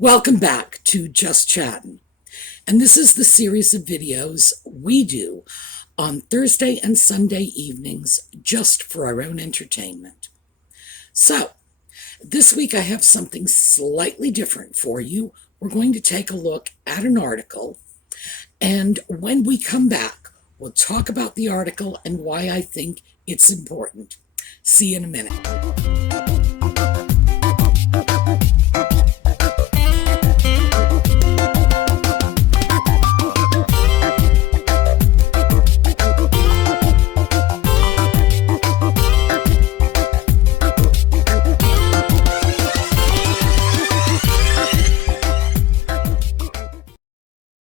Welcome back to Just Chattin'. And this is the series of videos we do on Thursday and Sunday evenings just for our own entertainment. So, this week I have something slightly different for you. We're going to take a look at an article, and when we come back, we'll talk about the article and why I think it's important. See you in a minute.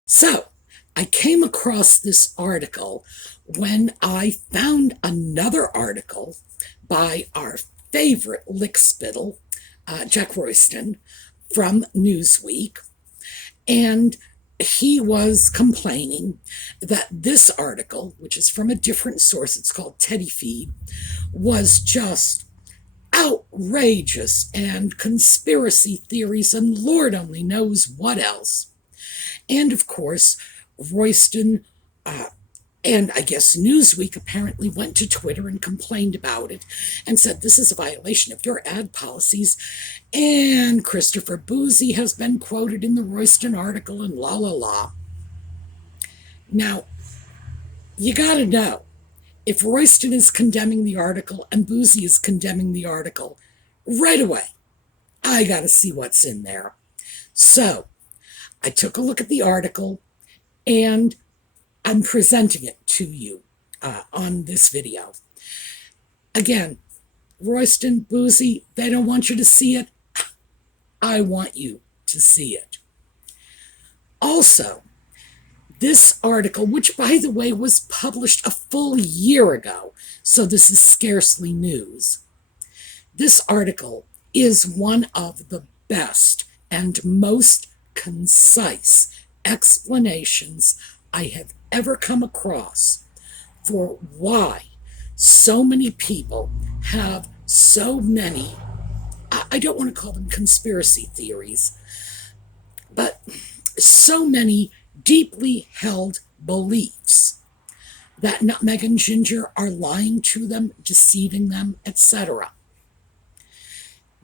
So, I came across this article when I found another article by our favorite lickspittle, Jack Royston, from Newsweek, and he was complaining that this article, which is from a different source, it's called Teddy Feed, was just outrageous and conspiracy theories and Lord only knows what else. And of course, Royston and I guess Newsweek apparently went to Twitter and complained about it and said this is a violation of your ad policies. And Christopher Boozy has been quoted in the Royston article and la la la. Now, you gotta know, if Royston is condemning the article and Boozy is condemning the article, right away, I gotta see what's in there. So, I took a look at the article and I'm presenting it to you on this video. Again, Royston, Boozy, they don't want you to see it. I want you to see it. Also, this article, which by the way was published a full year ago, so this is scarcely news. This article is one of the best and most concise explanations I have ever come across for why so many people have so many, I don't want to call them conspiracy theories, but so many deeply held beliefs that Nutmeg and Ginger are lying to them, deceiving them, etc.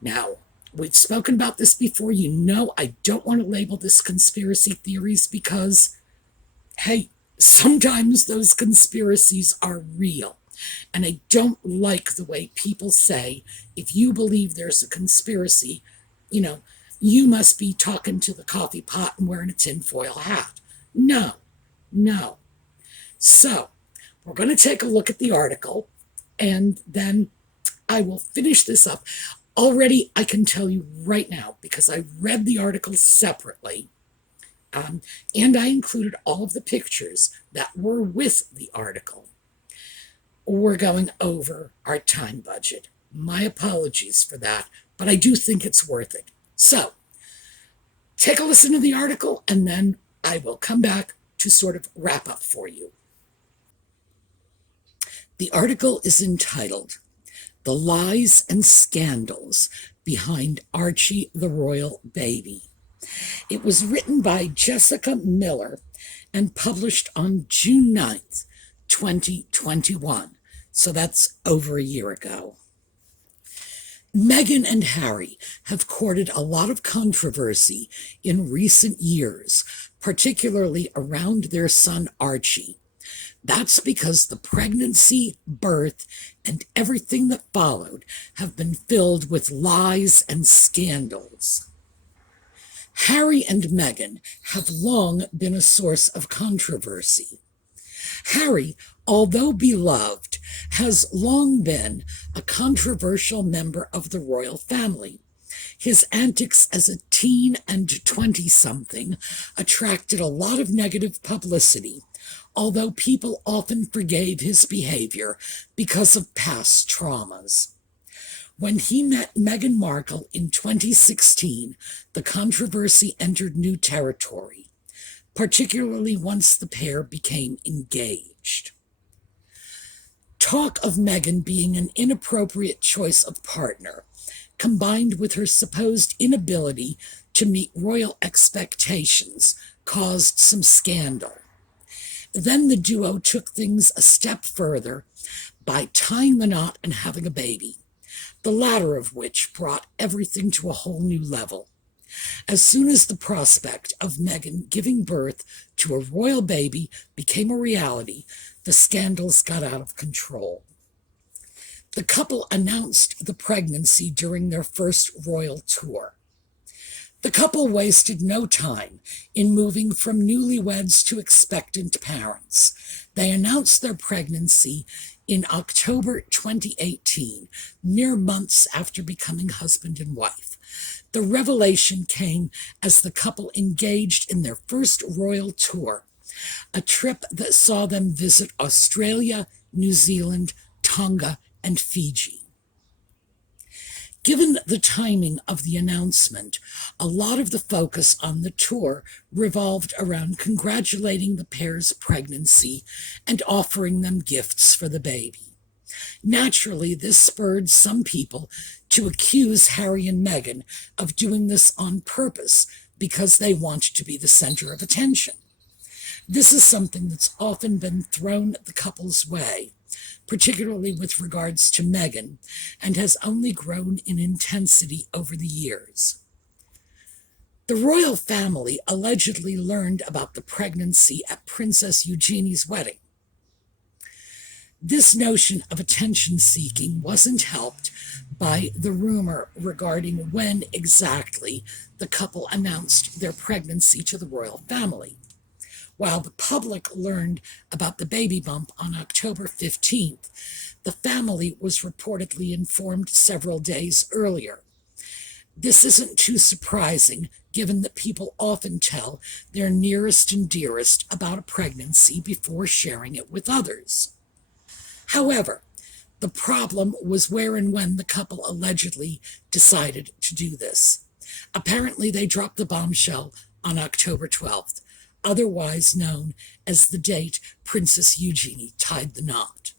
Now, we've spoken about this before. You know I don't want to label this conspiracy theories because, hey, sometimes those conspiracies are real. And I don't like the way people say, if you believe there's a conspiracy, you must be talking to the coffee pot and wearing a tinfoil hat. No. So, we're going to take a look at the article, and then I will finish this up. Already, I can tell you right now, because I read the article separately, and I included all of the pictures that were with the article. We're going over our time budget. My apologies for that, but I do think it's worth it. So, take a listen to the article, and then I will come back to sort of wrap up for you. The article is entitled, "The Lies and Scandals Behind Archie the Royal Baby." It was written by Jessica Miller and published on June 9th, 2021. So that's over a year ago. Meghan and Harry have courted a lot of controversy in recent years, particularly around their son Archie. That's because the pregnancy, birth, and everything that followed have been filled with lies and scandals. Harry and Meghan have long been a source of controversy. Harry, although beloved, has long been a controversial member of the royal family. His antics as a teen and 20-something attracted a lot of negative publicity, although people often forgave his behavior because of past traumas. When he met Meghan Markle in 2016, the controversy entered new territory, particularly once the pair became engaged. Talk of Meghan being an inappropriate choice of partner, combined with her supposed inability to meet royal expectations caused some scandal. Then the duo took things a step further by tying the knot and having a baby, the latter of which brought everything to a whole new level. As soon as the prospect of Meghan giving birth to a royal baby became a reality, the scandals got out of control. The couple announced the pregnancy during their first royal tour. The couple wasted no time in moving from newlyweds to expectant parents. They announced their pregnancy in October 2018, mere months after becoming husband and wife. The revelation came as the couple engaged in their first royal tour, a trip that saw them visit Australia, New Zealand, Tonga, and Fiji. Given the timing of the announcement, a lot of the focus on the tour revolved around congratulating the pair's pregnancy and offering them gifts for the baby. Naturally, this spurred some people to accuse Harry and Meghan of doing this on purpose because they want to be the center of attention. This is something that's often been thrown the couple's way, particularly with regards to Meghan, and has only grown in intensity over the years. The royal family allegedly learned about the pregnancy at Princess Eugenie's wedding. This notion of attention-seeking wasn't helped by the rumor regarding when exactly the couple announced their pregnancy to the royal family. While the public learned about the baby bump on October 15th, the family was reportedly informed several days earlier. This isn't too surprising, given that people often tell their nearest and dearest about a pregnancy before sharing it with others. However, the problem was where and when the couple allegedly decided to do this. Apparently, they dropped the bombshell on October 12th, otherwise known as the date Princess Eugenie tied the knot.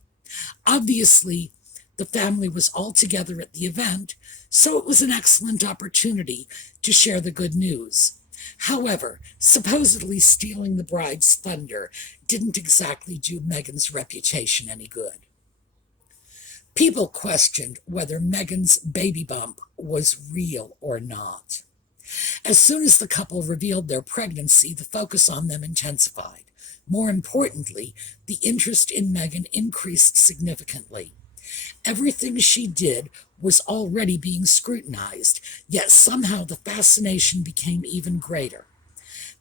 Obviously, the family was all together at the event, so it was an excellent opportunity to share the good news. However, supposedly stealing the bride's thunder didn't exactly do Meghan's reputation any good. People questioned whether Meghan's baby bump was real or not. As soon as the couple revealed their pregnancy, the focus on them intensified. More importantly, the interest in Meghan increased significantly. Everything she did was already being scrutinized, yet somehow the fascination became even greater.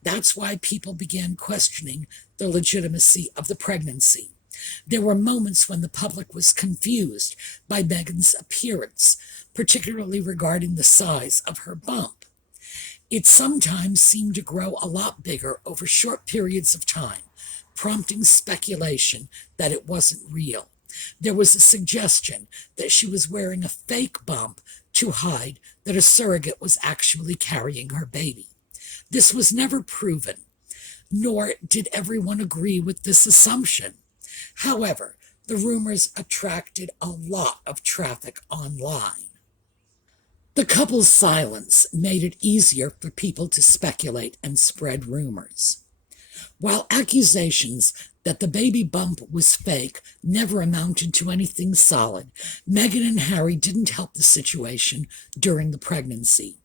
That's why people began questioning the legitimacy of the pregnancy. There were moments when the public was confused by Meghan's appearance, particularly regarding the size of her bump. It sometimes seemed to grow a lot bigger over short periods of time, prompting speculation that it wasn't real. There was a suggestion that she was wearing a fake bump to hide that a surrogate was actually carrying her baby. This was never proven, nor did everyone agree with this assumption. However, the rumors attracted a lot of traffic online. The couple's silence made it easier for people to speculate and spread rumors. While accusations that the baby bump was fake never amounted to anything solid, Meghan and Harry didn't help the situation during the pregnancy.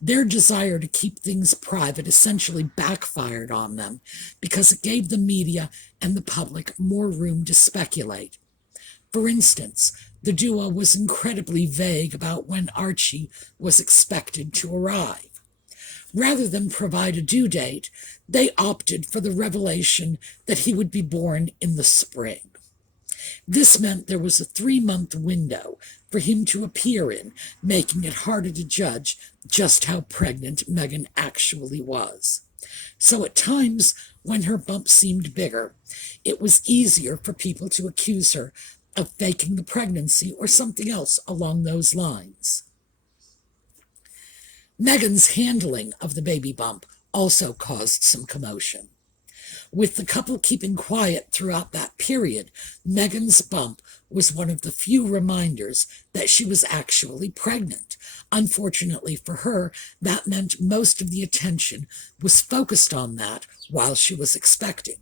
Their desire to keep things private essentially backfired on them because it gave the media and the public more room to speculate. For instance, the duo was incredibly vague about when Archie was expected to arrive. Rather than provide a due date, they opted for the revelation that he would be born in the spring. This meant there was a 3-month window for him to appear in, making it harder to judge just how pregnant Meghan actually was. So at times, when her bump seemed bigger, it was easier for people to accuse her of faking the pregnancy or something else along those lines. Meghan's handling of the baby bump also caused some commotion. With the couple keeping quiet throughout that period, Meghan's bump was one of the few reminders that she was actually pregnant. Unfortunately for her, that meant most of the attention was focused on that while she was expecting.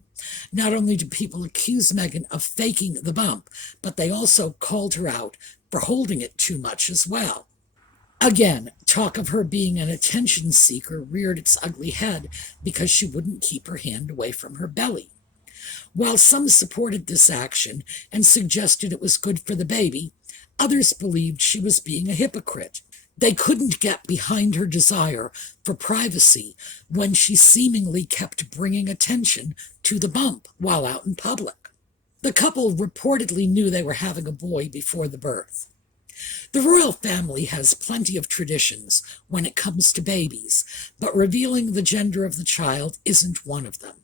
Not only did people accuse Meghan of faking the bump, but they also called her out for holding it too much as well. Again, talk of her being an attention seeker reared its ugly head because she wouldn't keep her hand away from her belly. While some supported this action and suggested it was good for the baby, others believed she was being a hypocrite. They couldn't get behind her desire for privacy when she seemingly kept bringing attention to the bump while out in public. The couple reportedly knew they were having a boy before the birth. The royal family has plenty of traditions when it comes to babies, but revealing the gender of the child isn't one of them.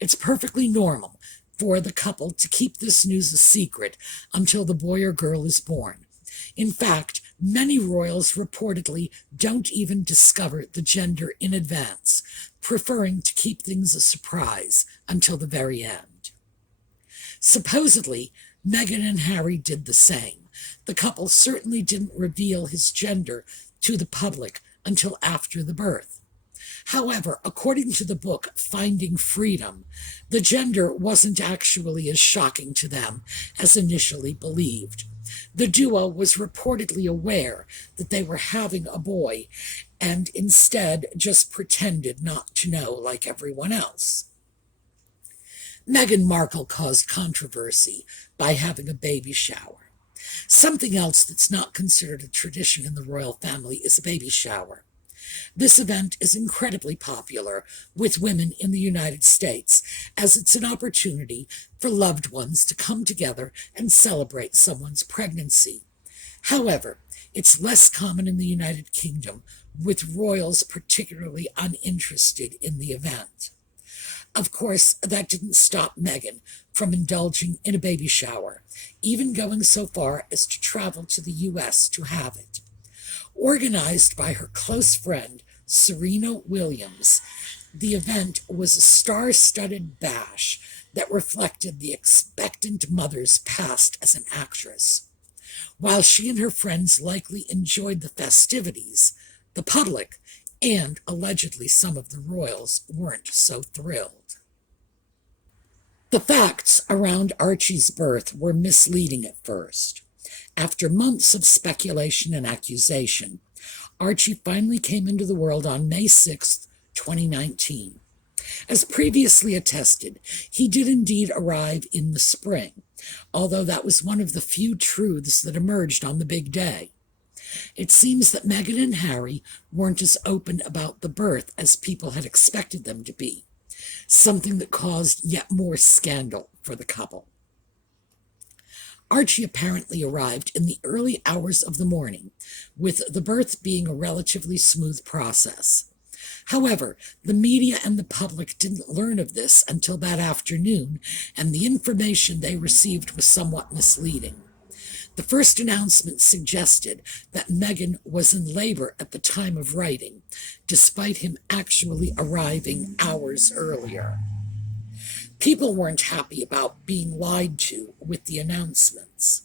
It's perfectly normal for the couple to keep this news a secret until the boy or girl is born. In fact, many royals reportedly don't even discover the gender in advance, preferring to keep things a surprise until the very end. Supposedly, Meghan and Harry did the same. The couple certainly didn't reveal his gender to the public until after the birth. However, according to the book Finding Freedom, the gender wasn't actually as shocking to them as initially believed. The duo was reportedly aware that they were having a boy and instead just pretended not to know like everyone else. Meghan Markle caused controversy by having a baby shower. Something else that's not considered a tradition in the royal family is a baby shower. This event is incredibly popular with women in the United States, as it's an opportunity for loved ones to come together and celebrate someone's pregnancy. However, it's less common in the United Kingdom, with royals particularly uninterested in the event. Of course, that didn't stop Meghan from indulging in a baby shower, even going so far as to travel to the U.S. to have it. Organized by her close friend, Serena Williams, the event was a star-studded bash that reflected the expectant mother's past as an actress. While she and her friends likely enjoyed the festivities, the public, and allegedly some of the royals, weren't so thrilled. The facts around Archie's birth were misleading at first. After months of speculation and accusation, Archie finally came into the world on May 6, 2019. As previously attested, he did indeed arrive in the spring, although that was one of the few truths that emerged on the big day. It seems that Meghan and Harry weren't as open about the birth as people had expected them to be, something that caused yet more scandal for the couple. Archie apparently arrived in the early hours of the morning, with the birth being a relatively smooth process. However, the media and the public didn't learn of this until that afternoon, and the information they received was somewhat misleading. The first announcement suggested that Meghan was in labor at the time of writing, despite him actually arriving hours earlier. People weren't happy about being lied to with the announcements.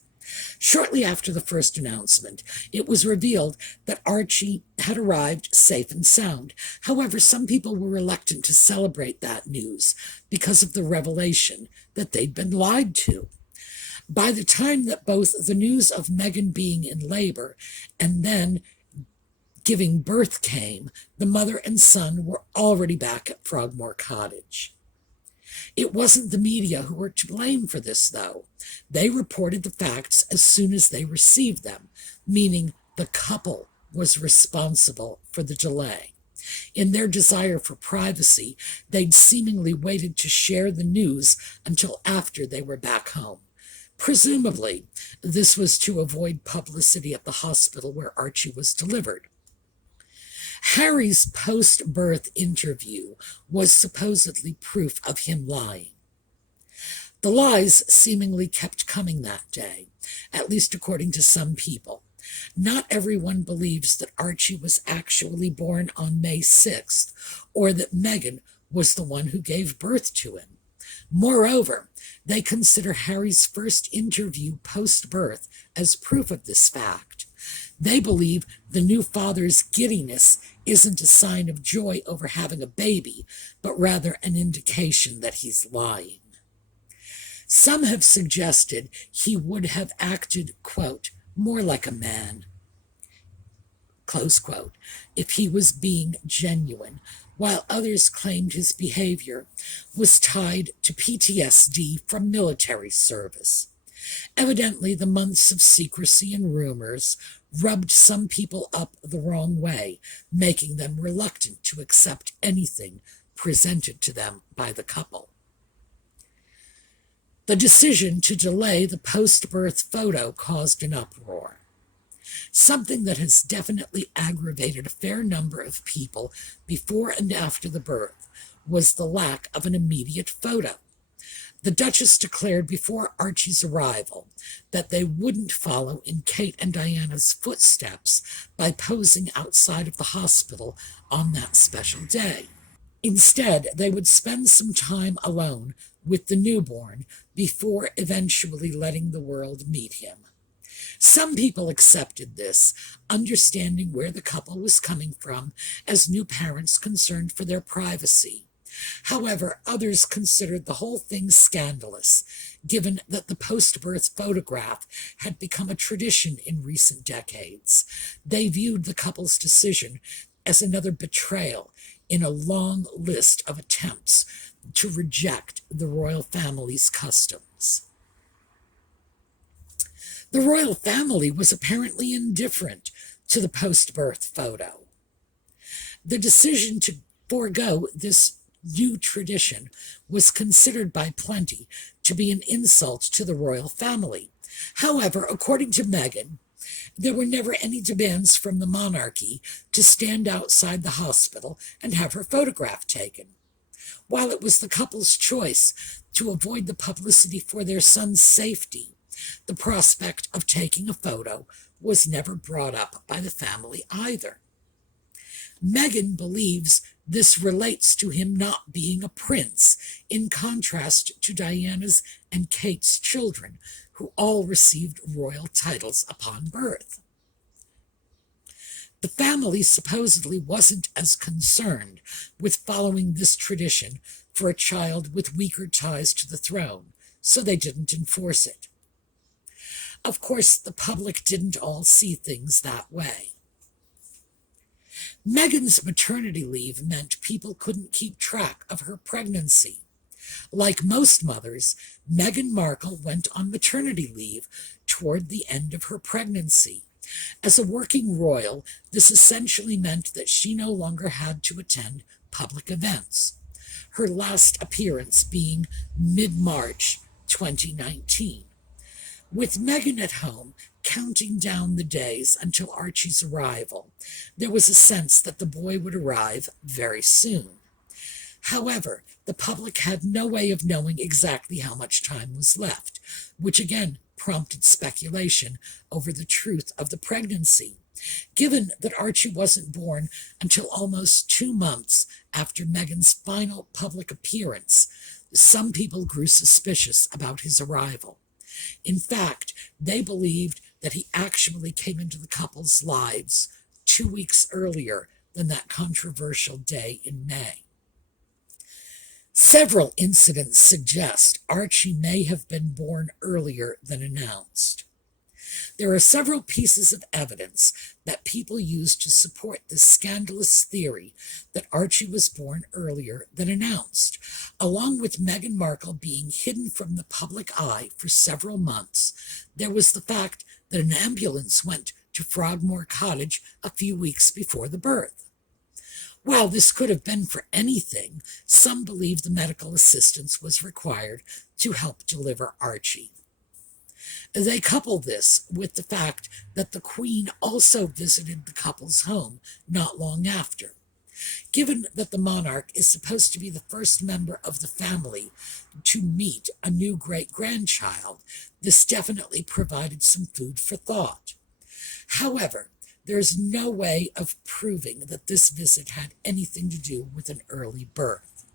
Shortly after the first announcement, it was revealed that Archie had arrived safe and sound. However, some people were reluctant to celebrate that news because of the revelation that they'd been lied to. By the time that both the news of Meghan being in labor and then giving birth came, the mother and son were already back at Frogmore Cottage. It wasn't the media who were to blame for this, though. They reported the facts as soon as they received them, meaning the couple was responsible for the delay. In their desire for privacy, they'd seemingly waited to share the news until after they were back home. Presumably, this was to avoid publicity at the hospital where Archie was delivered. Harry's post-birth interview was supposedly proof of him lying. The lies seemingly kept coming that day, at least according to some people. Not everyone believes that Archie was actually born on May 6th, or that Meghan was the one who gave birth to him. Moreover, they consider Harry's first interview post-birth as proof of this fact. They believe the new father's giddiness isn't a sign of joy over having a baby, but rather an indication that he's lying. Some have suggested he would have acted, quote, more like a man, close quote, if he was being genuine, while others claimed his behavior was tied to PTSD from military service. Evidently, the months of secrecy and rumors rubbed some people up the wrong way, making them reluctant to accept anything presented to them by the couple. The decision to delay the post-birth photo caused an uproar. Something that has definitely aggravated a fair number of people before and after the birth was the lack of an immediate photo. The Duchess declared before Archie's arrival that they wouldn't follow in Kate and Diana's footsteps by posing outside of the hospital on that special day. Instead, they would spend some time alone with the newborn before eventually letting the world meet him. Some people accepted this, understanding where the couple was coming from as new parents concerned for their privacy. However, others considered the whole thing scandalous, given that the post-birth photograph had become a tradition in recent decades. They viewed the couple's decision as another betrayal in a long list of attempts to reject the royal family's customs. The royal family was apparently indifferent to the post-birth photo. The decision to forego this new tradition was considered by plenty to be an insult to the royal family. However, according to Meghan, there were never any demands from the monarchy to stand outside the hospital and have her photograph taken. While it was the couple's choice to avoid the publicity for their son's safety, the prospect of taking a photo was never brought up by the family either. Meghan believes this relates to him not being a prince, in contrast to Diana's and Kate's children, who all received royal titles upon birth. The family supposedly wasn't as concerned with following this tradition for a child with weaker ties to the throne, so they didn't enforce it. Of course, the public didn't all see things that way. Meghan's maternity leave meant people couldn't keep track of her pregnancy. Like most mothers, Meghan Markle went on maternity leave toward the end of her pregnancy. As a working royal, this essentially meant that she no longer had to attend public events, her last appearance being mid-March 2019. With Meghan at home, counting down the days until Archie's arrival, there was a sense that the boy would arrive very soon. However, the public had no way of knowing exactly how much time was left, which again prompted speculation over the truth of the pregnancy. Given that Archie wasn't born until almost 2 months after Meghan's final public appearance, some people grew suspicious about his arrival. In fact, they believed that he actually came into the couple's lives 2 weeks earlier than that controversial day in May. Several incidents suggest Archie may have been born earlier than announced. There are several pieces of evidence that people use to support the scandalous theory that Archie was born earlier than announced. Along with Meghan Markle being hidden from the public eye for several months, there was the fact that an ambulance went to Frogmore Cottage a few weeks before the birth. While this could have been for anything, some believe the medical assistance was required to help deliver Archie. They couple this with the fact that the Queen also visited the couple's home not long after. Given that the monarch is supposed to be the first member of the family to meet a new great-grandchild, this definitely provided some food for thought. However, there's no way of proving that this visit had anything to do with an early birth.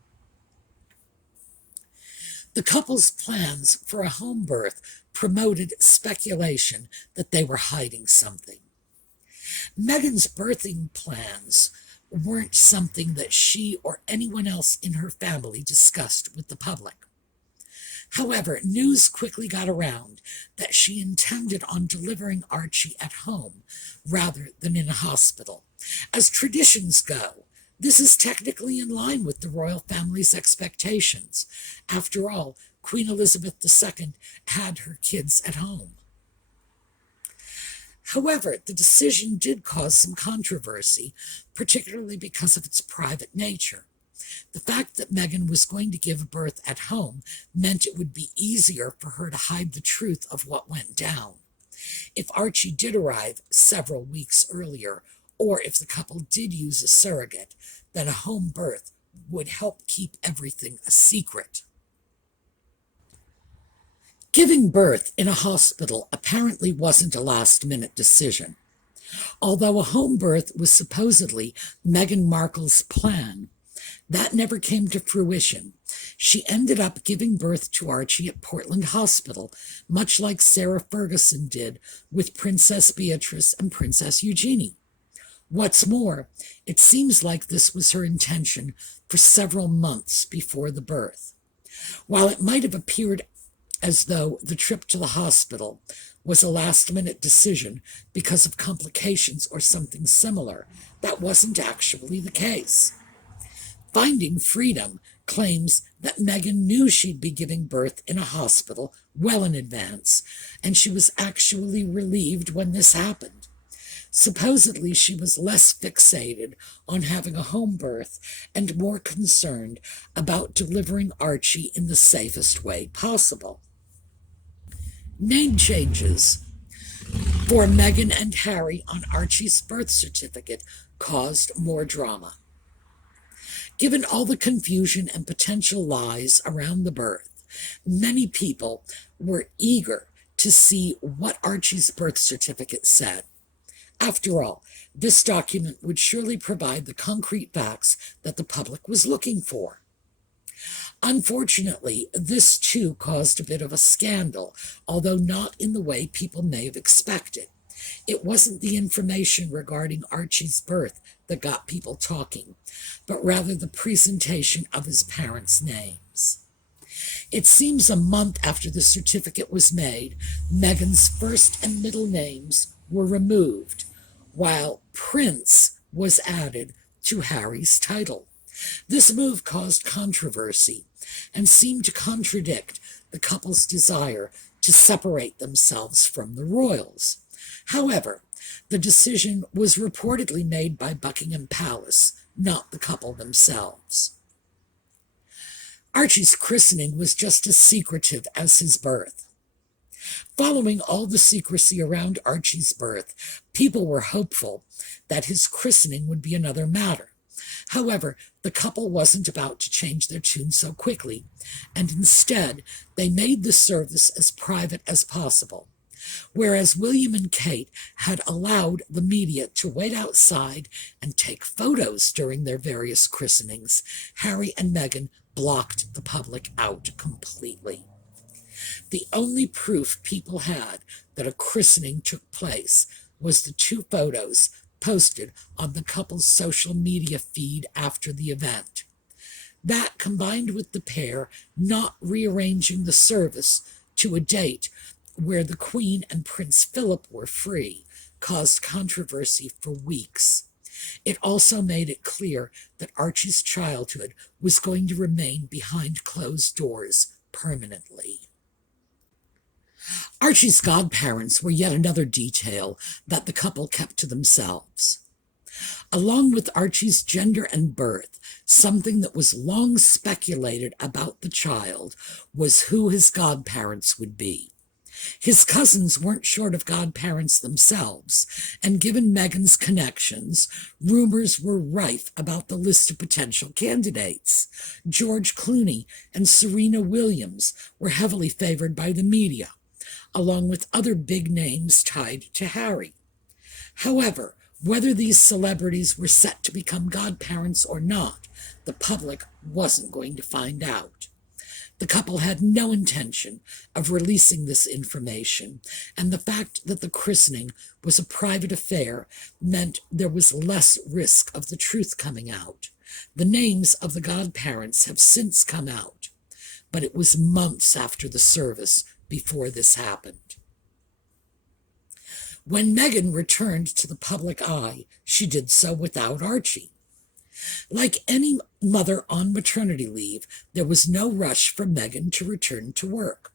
The couple's plans for a home birth promoted speculation that they were hiding something. Meghan's birthing plans weren't something that she or anyone else in her family discussed with the public. However, news quickly got around that she intended on delivering Archie at home rather than in a hospital. As traditions go, this is technically in line with the royal family's expectations. After all, Queen Elizabeth II had her kids at home. However, the decision did cause some controversy, particularly because of its private nature. The fact that Meghan was going to give birth at home meant it would be easier for her to hide the truth of what went down. If Archie did arrive several weeks earlier, or if the couple did use a surrogate, then a home birth would help keep everything a secret. Giving birth in a hospital apparently wasn't a last-minute decision. Although a home birth was supposedly Meghan Markle's plan, that never came to fruition. She ended up giving birth to Archie at Portland Hospital, much like Sarah Ferguson did with Princess Beatrice and Princess Eugenie. What's more, it seems like this was her intention for several months before the birth. While it might have appeared as though the trip to the hospital was a last-minute decision because of complications or something similar, that wasn't actually the case. Finding Freedom claims that Meghan knew she'd be giving birth in a hospital well in advance, and she was actually relieved when this happened. Supposedly, she was less fixated on having a home birth and more concerned about delivering Archie in the safest way possible. Name changes for Meghan and Harry on Archie's birth certificate caused more drama. Given all the confusion and potential lies around the birth, many people were eager to see what Archie's birth certificate said. After all, this document would surely provide the concrete facts that the public was looking for. Unfortunately, this too caused a bit of a scandal, although not in the way people may have expected. It wasn't the information regarding Archie's birth that got people talking, but rather the presentation of his parents' names. It seems a month after the certificate was made, Meghan's first and middle names were removed, while Prince was added to Harry's title. This move caused controversy and seemed to contradict the couple's desire to separate themselves from the royals. However, the decision was reportedly made by Buckingham Palace, not the couple themselves. Archie's christening was just as secretive as his birth. Following all the secrecy around Archie's birth, people were hopeful that his christening would be another matter. However, the couple wasn't about to change their tune so quickly, and instead, they made the service as private as possible. Whereas William and Kate had allowed the media to wait outside and take photos during their various christenings, Harry and Meghan blocked the public out completely. The only proof people had that a christening took place was the 2 photos posted on the couple's social media feed after the event. That, combined with the pair not rearranging the service to a date where the Queen and Prince Philip were free, caused controversy for weeks. It also made it clear that Archie's childhood was going to remain behind closed doors permanently. Archie's godparents were yet another detail that the couple kept to themselves. Along with Archie's gender and birth, something that was long speculated about the child was who his godparents would be. His cousins weren't short of godparents themselves, and given Meghan's connections, rumors were rife about the list of potential candidates. George Clooney and Serena Williams were heavily favored by the media, along with other big names tied to Harry. However, whether these celebrities were set to become godparents or not, the public wasn't going to find out. The couple had no intention of releasing this information, and the fact that the christening was a private affair meant there was less risk of the truth coming out. The names of the godparents have since come out, but it was months after the service before this happened. When Meghan returned to the public eye, she did so without Archie. Like any mother on maternity leave, there was no rush for Meghan to return to work.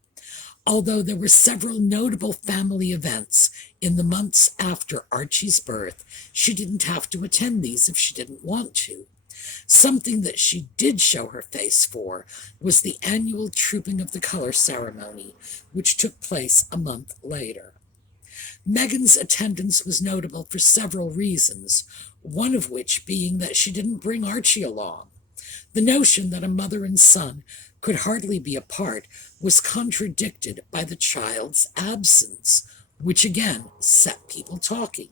Although there were several notable family events in the months after Archie's birth, she didn't have to attend these if she didn't want to. Something that she did show her face for was the annual Trooping of the Color ceremony, which took place a month later. Meghan's attendance was notable for several reasons, one of which being that she didn't bring Archie along. The notion that a mother and son could hardly be apart was contradicted by the child's absence, which again set people talking.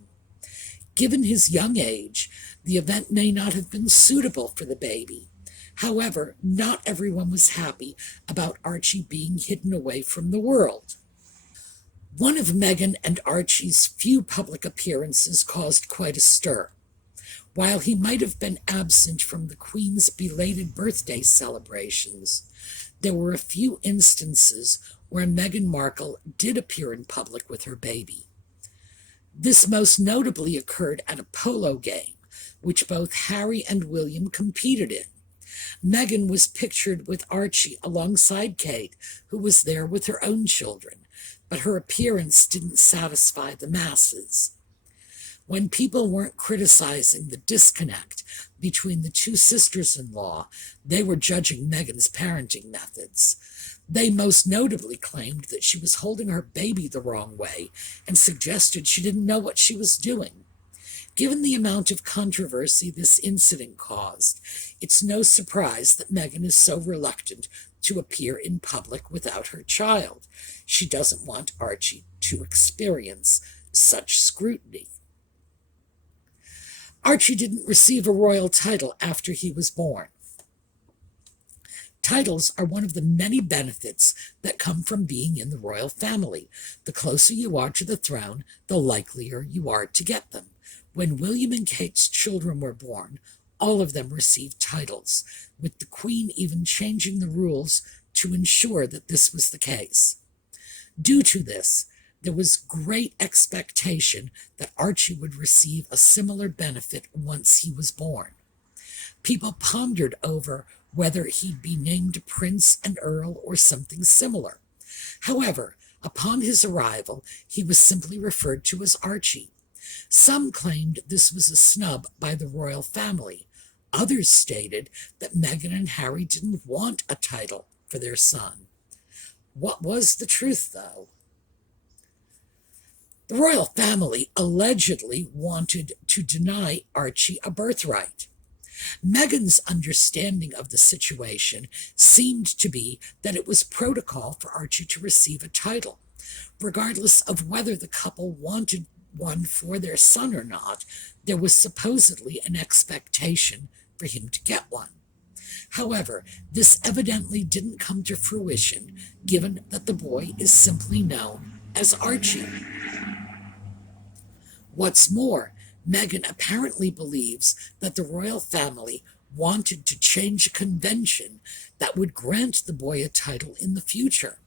Given his young age, the event may not have been suitable for the baby. However, not everyone was happy about Archie being hidden away from the world. One of Meghan and Archie's few public appearances caused quite a stir. While he might have been absent from the Queen's belated birthday celebrations, there were a few instances where Meghan Markle did appear in public with her baby. This most notably occurred at a polo game, which both Harry and William competed in. Meghan was pictured with Archie alongside Kate, who was there with her own children, but her appearance didn't satisfy the masses. When people weren't criticizing the disconnect between the two sisters-in-law, they were judging Meghan's parenting methods. They most notably claimed that she was holding her baby the wrong way and suggested she didn't know what she was doing. Given the amount of controversy this incident caused, it's no surprise that Meghan is so reluctant to appear in public without her child. She doesn't want Archie to experience such scrutiny. Archie didn't receive a royal title after he was born. Titles are one of the many benefits that come from being in the royal family. The closer you are to the throne, the likelier you are to get them. When William and Kate's children were born, all of them received titles, with the Queen even changing the rules to ensure that this was the case. Due to this, there was great expectation that Archie would receive a similar benefit once he was born. People pondered over whether he'd be named Prince and Earl or something similar. However, upon his arrival, he was simply referred to as Archie. Some claimed this was a snub by the royal family. Others stated that Meghan and Harry didn't want a title for their son. What was the truth, though? The royal family allegedly wanted to deny Archie a birthright. Meghan's understanding of the situation seemed to be that it was protocol for Archie to receive a title. Regardless of whether the couple wanted one for their son or not, there was supposedly an expectation for him to get one. However, this evidently didn't come to fruition, given that the boy is simply known as Archie. What's more, Meghan apparently believes that the royal family wanted to change a convention that would grant the boy a title in the future.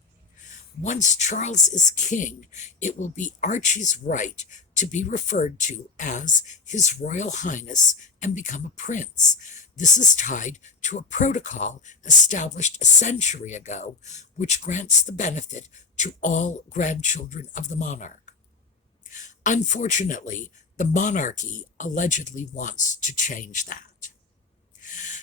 Once Charles is king, it will be Archie's right to be referred to as His Royal Highness and become a prince. This is tied to a protocol established a century ago, which grants the benefit to all grandchildren of the monarch. Unfortunately, the monarchy allegedly wants to change that.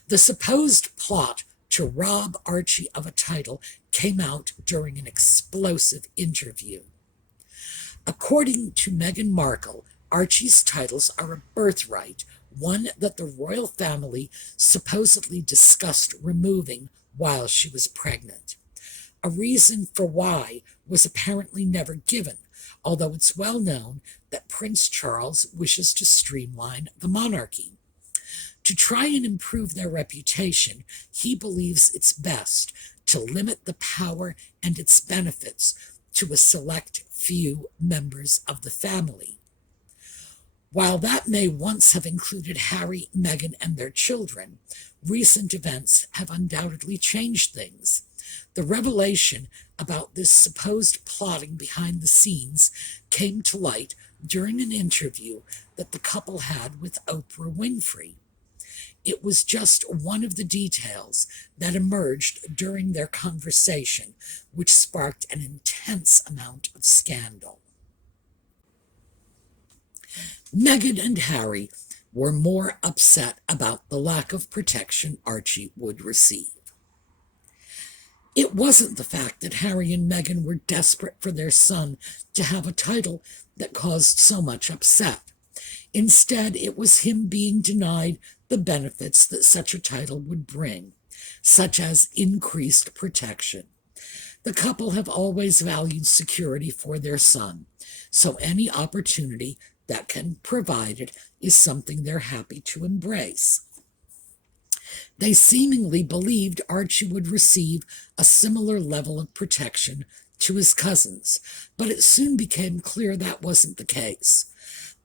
The supposed plot to rob Archie of a title came out during an explosive interview. According to Meghan Markle, Archie's titles are a birthright, one that the royal family supposedly discussed removing while she was pregnant. A reason for why was apparently never given, although it's well known that Prince Charles wishes to streamline the monarchy. To try and improve their reputation, he believes it's best to limit the power and its benefits to a select few members of the family. While that may once have included Harry, Meghan, and their children, recent events have undoubtedly changed things. The revelation about this supposed plotting behind the scenes came to light during an interview that the couple had with Oprah Winfrey. It was just one of the details that emerged during their conversation, which sparked an intense amount of scandal. Meghan and Harry were more upset about the lack of protection Archie would receive. It wasn't the fact that Harry and Meghan were desperate for their son to have a title that caused so much upset. Instead, it was him being denied the benefits that such a title would bring, such as increased protection. The couple have always valued security for their son, so any opportunity that can provide it is something they're happy to embrace. They seemingly believed Archie would receive a similar level of protection to his cousins, but it soon became clear that wasn't the case.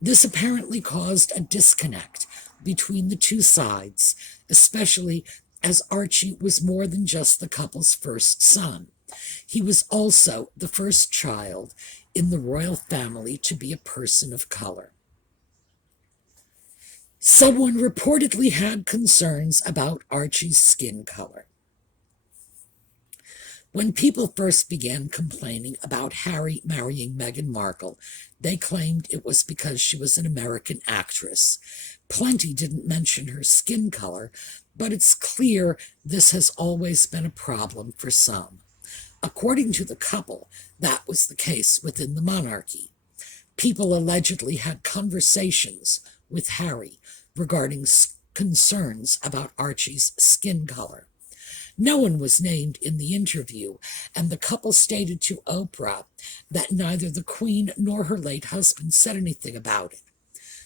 This apparently caused a disconnect between the two sides, especially as Archie was more than just the couple's first son. He was also the first child in the royal family to be a person of color. Someone reportedly had concerns about Archie's skin color. When people first began complaining about Harry marrying Meghan Markle, they claimed it was because she was an American actress. Plenty didn't mention her skin color, but it's clear this has always been a problem for some. According to the couple, that was the case within the monarchy. People allegedly had conversations with Harry regarding concerns about Archie's skin color. No one was named in the interview, and the couple stated to Oprah that neither the Queen nor her late husband said anything about it.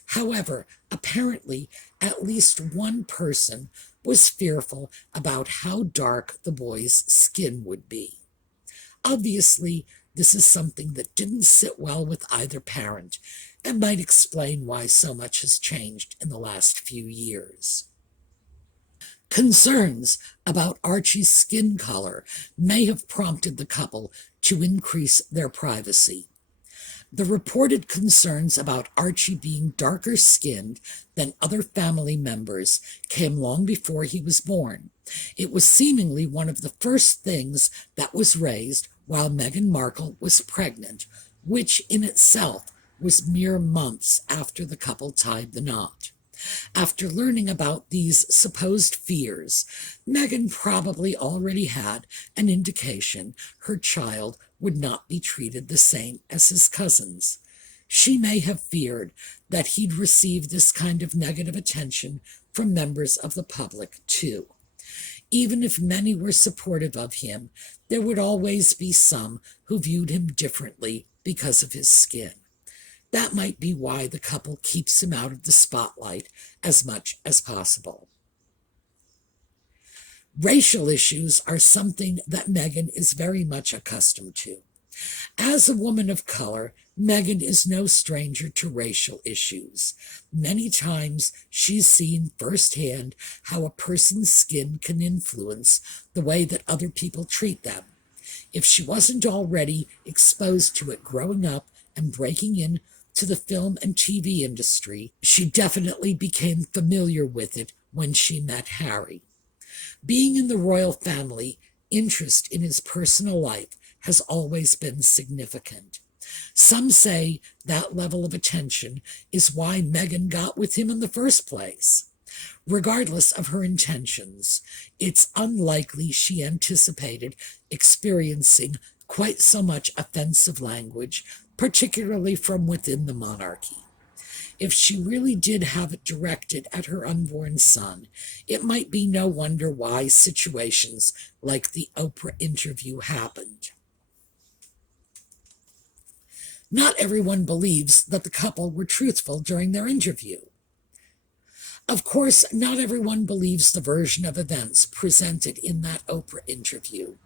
However, apparently, at least one person was fearful about how dark the boy's skin would be. Obviously, this is something that didn't sit well with either parent, and might explain why so much has changed in the last few years. Concerns about Archie's skin color may have prompted the couple to increase their privacy. The reported concerns about Archie being darker skinned than other family members came long before he was born. It was seemingly one of the first things that was raised while Meghan Markle was pregnant, which in itself was mere months after the couple tied the knot. After learning about these supposed fears, Meghan probably already had an indication her child would not be treated the same as his cousins. She may have feared that he'd receive this kind of negative attention from members of the public, too. Even if many were supportive of him, there would always be some who viewed him differently because of his skin. That might be why the couple keeps him out of the spotlight as much as possible. Racial issues are something that Meghan is very much accustomed to. As a woman of color, Meghan is no stranger to racial issues. Many times she's seen firsthand how a person's skin can influence the way that other people treat them. If she wasn't already exposed to it growing up and breaking in to the film and TV industry, she definitely became familiar with it when she met Harry. Being in the royal family, interest in his personal life has always been significant. Some say that level of attention is why Meghan got with him in the first place. Regardless of her intentions, it's unlikely she anticipated experiencing quite so much offensive language, particularly from within the monarchy. If she really did have it directed at her unborn son, it might be no wonder why situations like the Oprah interview happened. Not everyone believes that the couple were truthful during their interview. Of course, not everyone believes the version of events presented in that Oprah interview.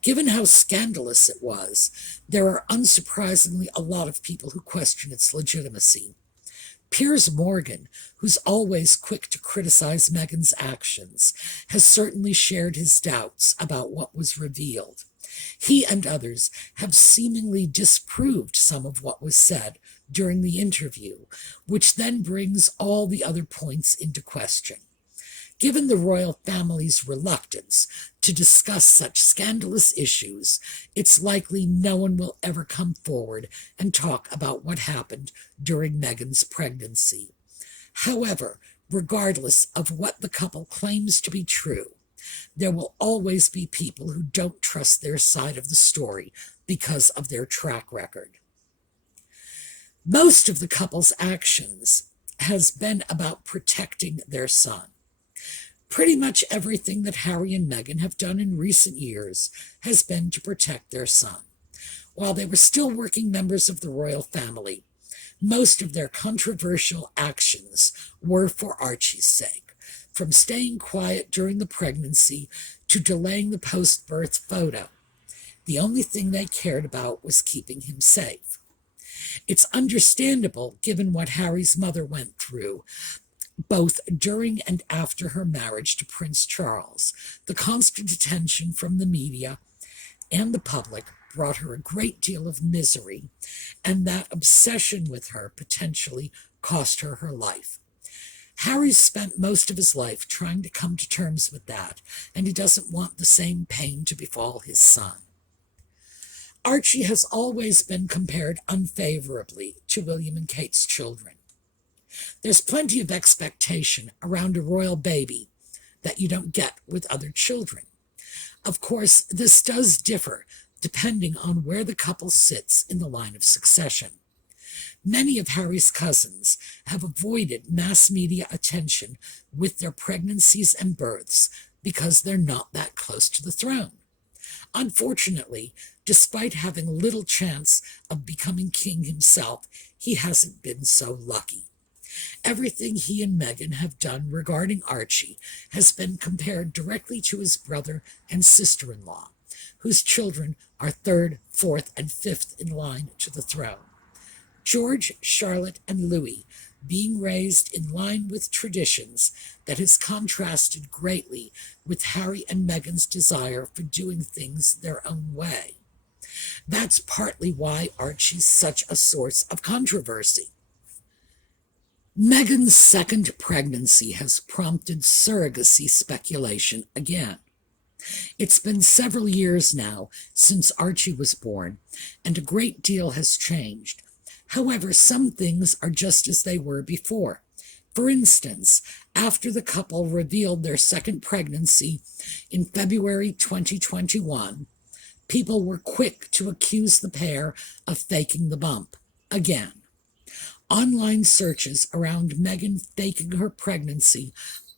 Given how scandalous it was, there are unsurprisingly a lot of people who question its legitimacy. Piers Morgan, who's always quick to criticize Meghan's actions, has certainly shared his doubts about what was revealed. He and others have seemingly disproved some of what was said during the interview, which then brings all the other points into question. Given the royal family's reluctance to discuss such scandalous issues, it's likely no one will ever come forward and talk about what happened during Meghan's pregnancy. However, regardless of what the couple claims to be true, there will always be people who don't trust their side of the story because of their track record. Most of the couple's actions has been about protecting their son. Pretty much everything that Harry and Meghan have done in recent years has been to protect their son. While they were still working members of the royal family, most of their controversial actions were for Archie's sake, from staying quiet during the pregnancy to delaying the post-birth photo. The only thing they cared about was keeping him safe. It's understandable given what Harry's mother went through, both during and after her marriage to Prince Charles. The constant attention from the media and the public brought her a great deal of misery, and that obsession with her potentially cost her her life. Harry's spent most of his life trying to come to terms with that, and he doesn't want the same pain to befall his son. Archie has always been compared unfavorably to William and Kate's children. There's plenty of expectation around a royal baby that you don't get with other children. Of course, this does differ depending on where the couple sits in the line of succession. Many of Harry's cousins have avoided mass media attention with their pregnancies and births because they're not that close to the throne. Unfortunately, despite having little chance of becoming king himself, he hasn't been so lucky. Everything he and Meghan have done regarding Archie has been compared directly to his brother and sister-in-law, whose children are third, fourth, and fifth in line to the throne. George, Charlotte, and Louis being raised in line with traditions that has contrasted greatly with Harry and Meghan's desire for doing things their own way. That's partly why Archie's such a source of controversy. Meghan's second pregnancy has prompted surrogacy speculation again. It's been several years now since Archie was born, and a great deal has changed. However, some things are just as they were before. For instance, after the couple revealed their second pregnancy in February 2021, people were quick to accuse the pair of faking the bump again. Online searches around Meghan faking her pregnancy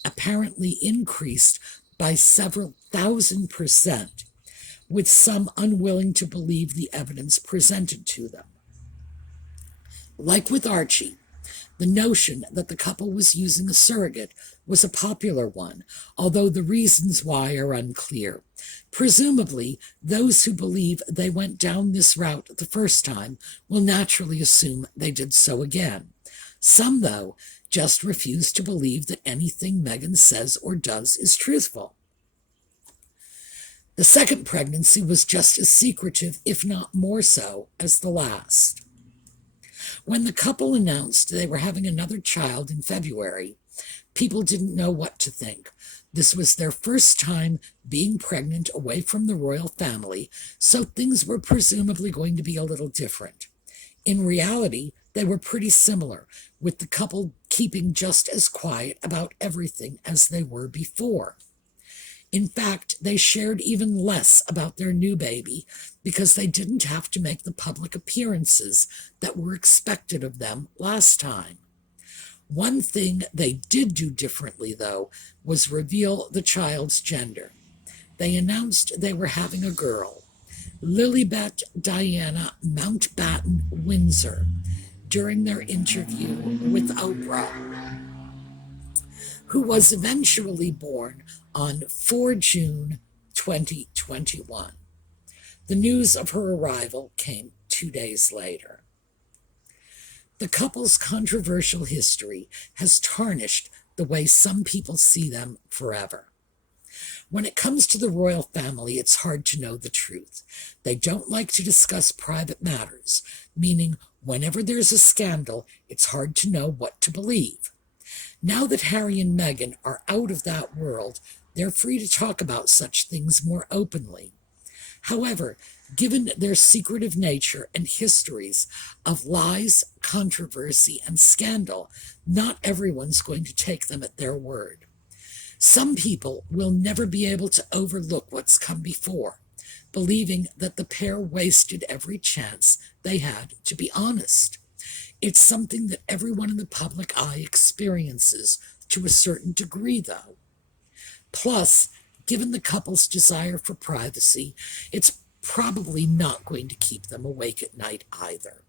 apparently increased by several thousand%, with some unwilling to believe the evidence presented to them. Like with Archie, the notion that the couple was using a surrogate was a popular one, although the reasons why are unclear. Presumably, those who believe they went down this route the first time will naturally assume they did so again. Some, though, just refuse to believe that anything Meghan says or does is truthful. The second pregnancy was just as secretive, if not more so, as the last. When the couple announced they were having another child in February, people didn't know what to think. This was their first time being pregnant away from the royal family, so things were presumably going to be a little different. In reality, they were pretty similar, with the couple keeping just as quiet about everything as they were before. In fact, they shared even less about their new baby because they didn't have to make the public appearances that were expected of them last time. One thing they did do differently, though, was reveal the child's gender. They announced they were having a girl, Lilibet Diana Mountbatten Windsor, during their interview with Oprah. who was eventually born on 4 June 2021. The news of her arrival came 2 days later. The couple's controversial history has tarnished the way some people see them forever. When it comes to the royal family, it's hard to know the truth. They don't like to discuss private matters, meaning whenever there's a scandal, it's hard to know what to believe. Now that Harry and Meghan are out of that world, they're free to talk about such things more openly. However, given their secretive nature and histories of lies, controversy, and scandal, not everyone's going to take them at their word. Some people will never be able to overlook what's come before, believing that the pair wasted every chance they had to be honest. It's something that everyone in the public eye experiences to a certain degree, though. Plus, given the couple's desire for privacy, it's probably not going to keep them awake at night either.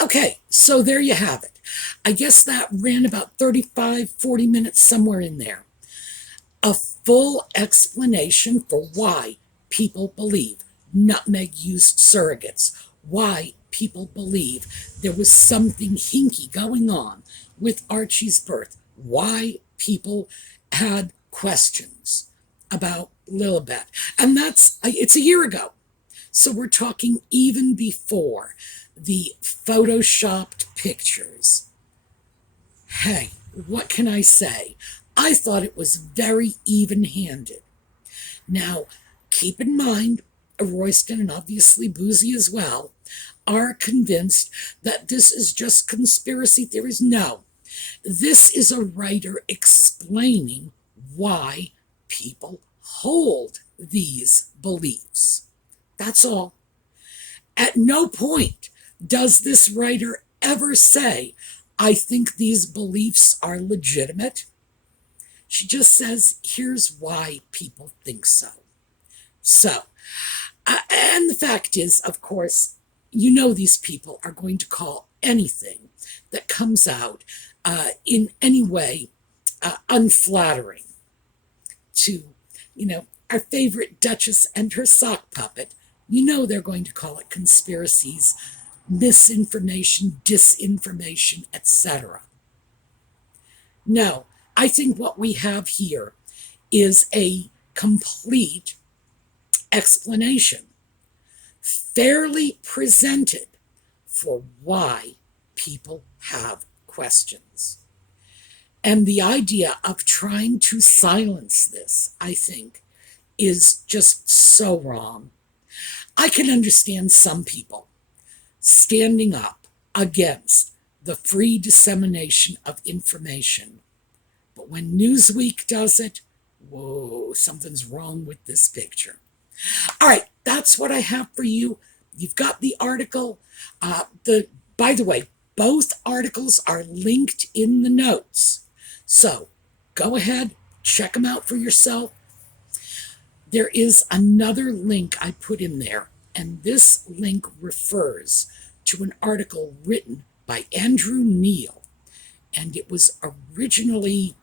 Okay, so there you have it. I guess that ran about 35, 40 minutes, somewhere in there. A full explanation for why people believe Nutmeg used surrogates, why people believe there was something hinky going on with Archie's birth, why people had questions about Lilibet. And it's a year ago. So we're talking even before the photoshopped pictures. Hey, what can I say? I thought it was very even-handed. Now, keep in mind, Royston and obviously Boozy as well are convinced that this is just conspiracy theories. No, this is a writer explaining why people hold these beliefs. That's all. At no point does this writer ever say, I think these beliefs are legitimate. She just says, here's why people think so. So, and the fact is, of course, you know these people are going to call anything that comes out in any way unflattering to, our favorite Duchess and her sock puppet. You know they're going to call it conspiracies, misinformation, disinformation, etc. No, I think what we have here is a complete explanation, fairly presented, for why people have questions. And the idea of trying to silence this, I think, is just so wrong. I can understand some people standing up against the free dissemination of information. But when Newsweek does it, whoa, something's wrong with this picture. All right, that's what I have for you. You've got the article. By the way, both articles are linked in the notes. So go ahead, check them out for yourself. There is another link I put in there, and this link refers to an article written by Andrew Neil, and it was originally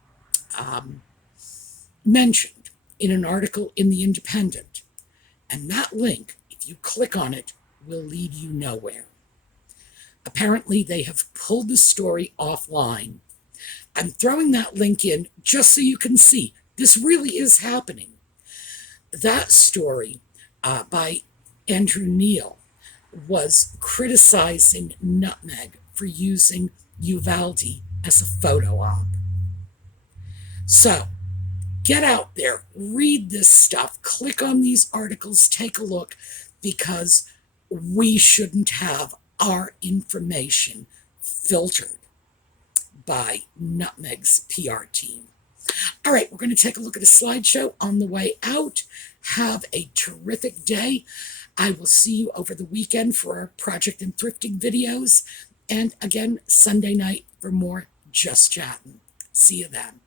mentioned in an article in The Independent. And that link, if you click on it, will lead you nowhere. Apparently, they have pulled the story offline. I'm throwing that link in just so you can see this really is happening. That story by Andrew Neil was criticizing Nutmeg for using Uvalde as a photo op. So, get out there, read this stuff, click on these articles, take a look, because we shouldn't have our information filtered by Nutmeg's PR team. All right, we're going to take a look at a slideshow on the way out. Have a terrific day. I will see you over the weekend for our project and thrifting videos. And again, Sunday night for more Just Chattin'. See you then.